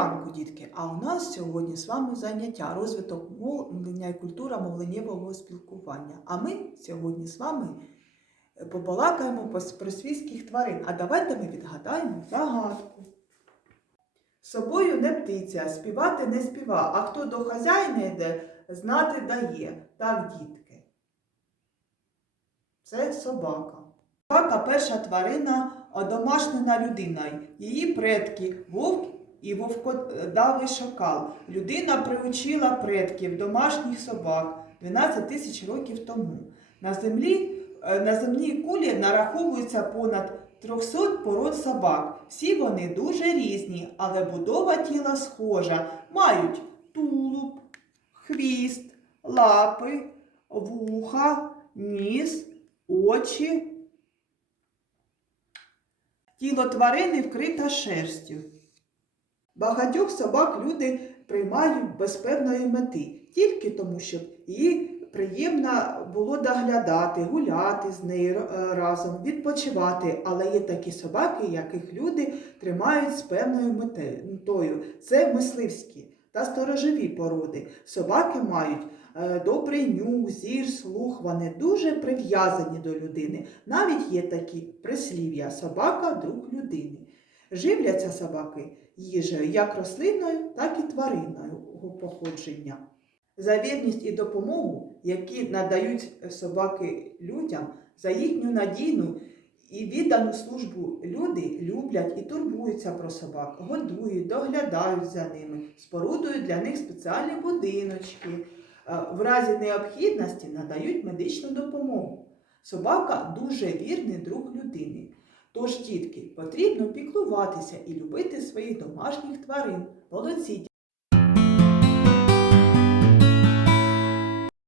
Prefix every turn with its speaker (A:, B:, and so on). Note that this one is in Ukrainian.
A: ранку, дітки! А у нас сьогодні з вами заняття розвиток мовлення і культура мовленнєвого спілкування. А ми сьогодні з вами побалакаємо про свійських тварин. А давайте ми відгадаємо загадку. Собою не птиця, співати не співа, а хто до хазяїна йде, знати дає. Так, дітки. Це собака. Собака перша тварина одомашнена людиною. Її предки вовк і вовкодавий шакал. Людина приучила предків домашніх собак 12 тисяч років тому. На землі е, на земній кулі нараховується понад 300 пород собак. Всі вони дуже різні, але будова тіла схожа. Мають тулуб, хвіст, лапи, вуха, ніс, очі. Тіло тварини вкрите шерстю. Багатьох собак люди приймають без певної мети, тільки тому, щоб її приємно було доглядати, гуляти з нею е, разом, відпочивати. Але є такі собаки, яких люди тримають з певною метою. Це мисливські та сторожові породи. Собаки мають е, добрий нюх, зір, слух, вони дуже прив'язані до людини. Навіть є такі прислів'я собака друг людини. Живляться собаки їжею як рослинною, так і твариною походження. За вірність і допомогу, які надають собаки людям, за їхню надійну і віддану службу люди люблять і турбуються про собак, годують, доглядають за ними, спорудують для них спеціальні будиночки, е, в разі необхідності надають медичну допомогу. Собака дуже вірний друг людини. Тож, тітки, потрібно піклуватися і любити своїх домашніх тварин. Молодці!